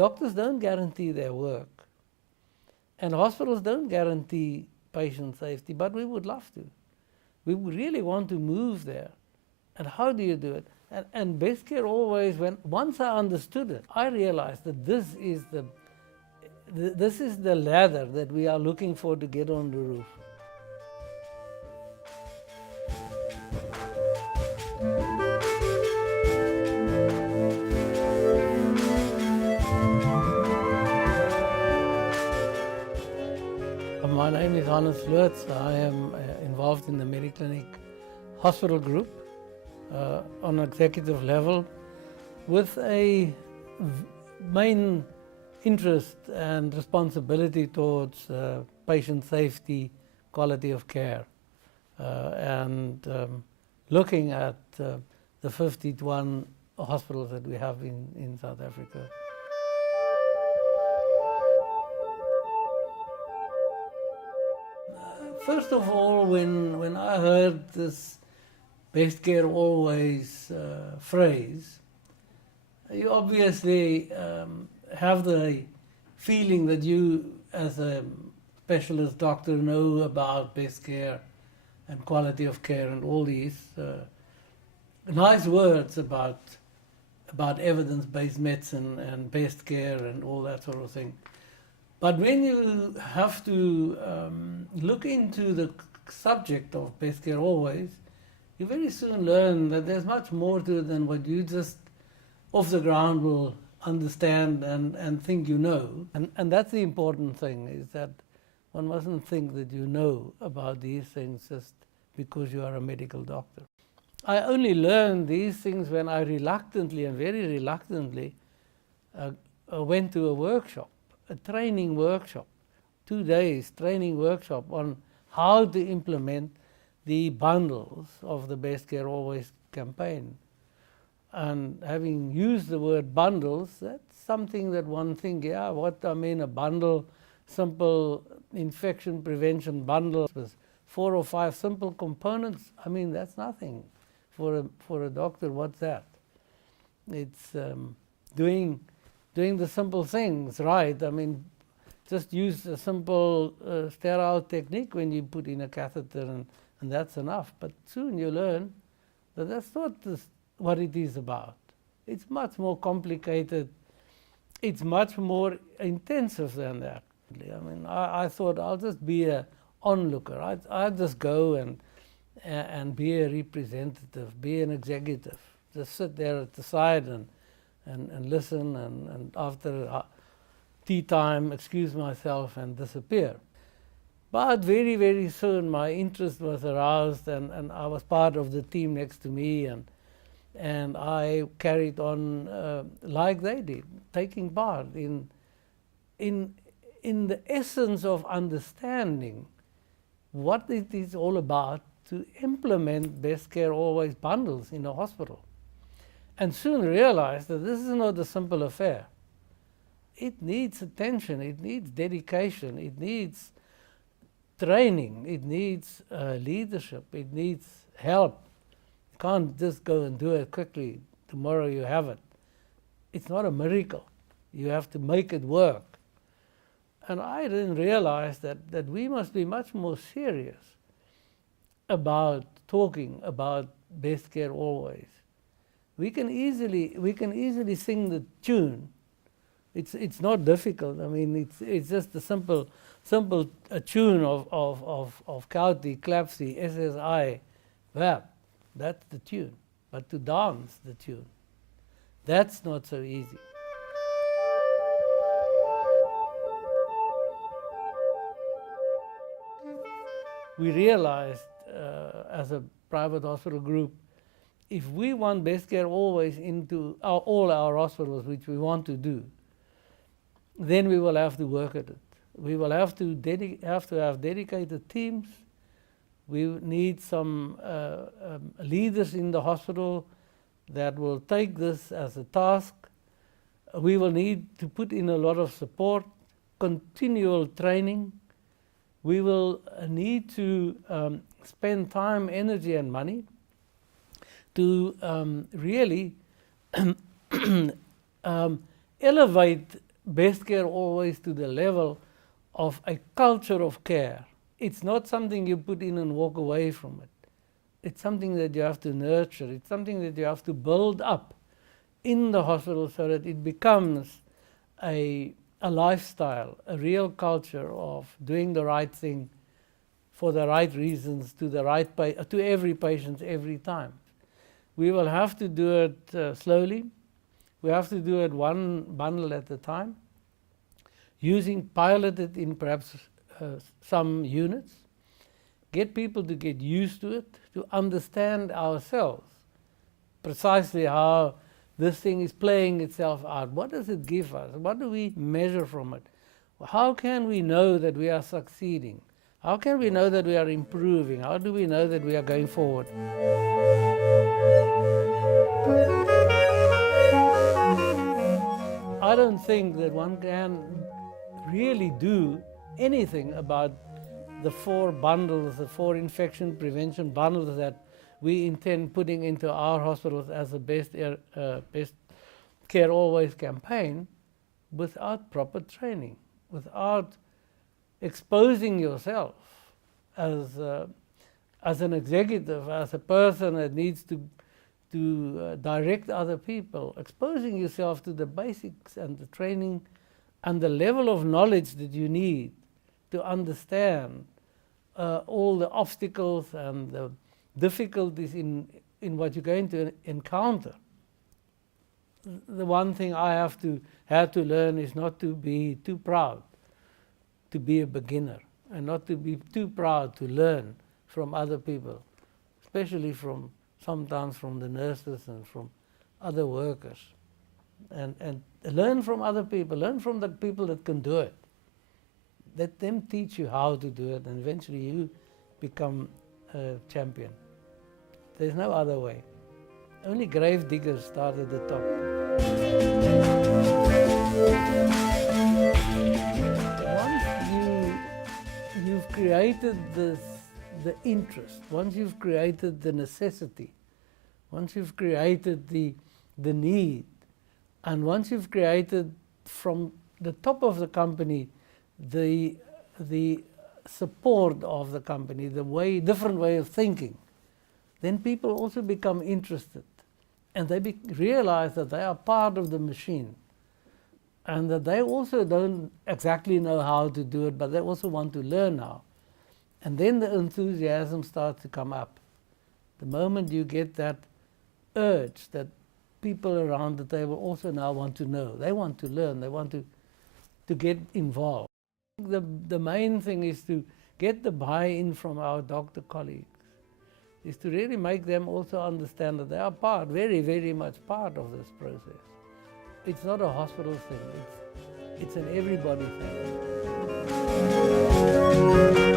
Doctors don't guarantee their work, and hospitals don't guarantee patient safety, but we would love to. We really want to move there. And how do you do it? And best care always, once I understood it, I realized that this is the ladder that we are looking for to get on the roof. My name is Hannes Lutz. I am involved in the Medi-Clinic hospital group on executive level with a main interest and responsibility towards patient safety, quality of care, and looking at the 51 hospitals that we have in South Africa. First of all, when I heard this best care always phrase, you obviously have the feeling that you, as a specialist doctor, know about best care and quality of care and all these nice words about evidence-based medicine and best care and all that sort of thing. But when you have to look into the subject of best care always, you very soon learn that there's much more to it than what you just off the ground will understand and think you know. And that's the important thing, is that one mustn't think that you know about these things just because you are a medical doctor. I only learned these things when I reluctantly and very reluctantly went to a workshop. A training workshop, 2 days training workshop on how to implement the bundles of the Best Care Always campaign. And having used the word bundles, that's something that one thinks, yeah, what I mean, a bundle, simple infection prevention bundle with 4 or 5 simple components. I mean, that's nothing for a doctor. What's that? It's doing the simple things right. I mean, just use a simple sterile technique when you put in a catheter, and that's enough. But soon you learn that that's not what it is about. It's much more complicated. It's much more intensive than that. I mean, I thought I'll just be an onlooker. I'll just go and be a representative, be an executive, just sit there at the side and listen, and after tea time, excuse myself and disappear. But very, very soon my interest was aroused, and I was part of the team next to me, and I carried on like they did, taking part in the essence of understanding what it is all about to implement Best Care Always bundles in a hospital. And soon realized that this is not a simple affair. It needs attention, it needs dedication, it needs training, it needs leadership, it needs help. You can't just go and do it quickly, tomorrow you have it. It's not a miracle. You have to make it work. And I didn't realize that we must be much more serious about talking about Best Care Always. We can easily sing the tune. It's not difficult. I mean, it's just a simple tune of Kauti, Klapsi, SSI, VAP. That's the tune. But to dance the tune, that's not so easy. We realized as a private hospital group, if we want Best Care Always into all our hospitals, which we want to do, then we will have to work at it. We will have to have dedicated teams. We need some leaders in the hospital that will take this as a task. We will need to put in a lot of support, continual training. We will need to spend time, energy, and money to really elevate best care always to the level of a culture of care. It's not something you put in and walk away from it. It's something that you have to nurture. It's something that you have to build up in the hospital so that it becomes a lifestyle, a real culture of doing the right thing for the right reasons to the right to every patient every time. We will have to do it slowly. We have to do it one bundle at a time, using piloted in perhaps some units, get people to get used to it, to understand ourselves precisely how this thing is playing itself out. What does it give us? What do we measure from it? How can we know that we are succeeding? How can we know that we are improving? How do we know that we are going forward? I don't think that one can really do anything about the 4 bundles, the 4 infection prevention bundles that we intend putting into our hospitals as a best care always campaign without proper training, without exposing yourself as an executive, as a person that needs to direct other people, exposing yourself to the basics and the training and the level of knowledge that you need to understand all the obstacles and the difficulties in what you're going to encounter. The one thing I had to learn is not to be too proud to be a beginner, and not to be too proud to learn from other people, especially sometimes from the nurses and from other workers. And learn from other people, learn from the people that can do it. Let them teach you how to do it, and eventually you become a champion. There's no other way. Only grave diggers start at the top. Once you've created the interest, once you've created the necessity, once you've created the need, and once you've created from the top of the company the support of the company, different way of thinking, then people also become interested, and they realize that they are part of the machine, and that they also don't exactly know how to do it, but they also want to learn how. And then the enthusiasm starts to come up. The moment you get that urge that people around the table also now want to know, they want to learn, they want to get involved. The main thing is to get the buy-in from our doctor colleagues, is to really make them also understand that they are very, very much part of this process. It's not a hospital thing, it's an everybody thing.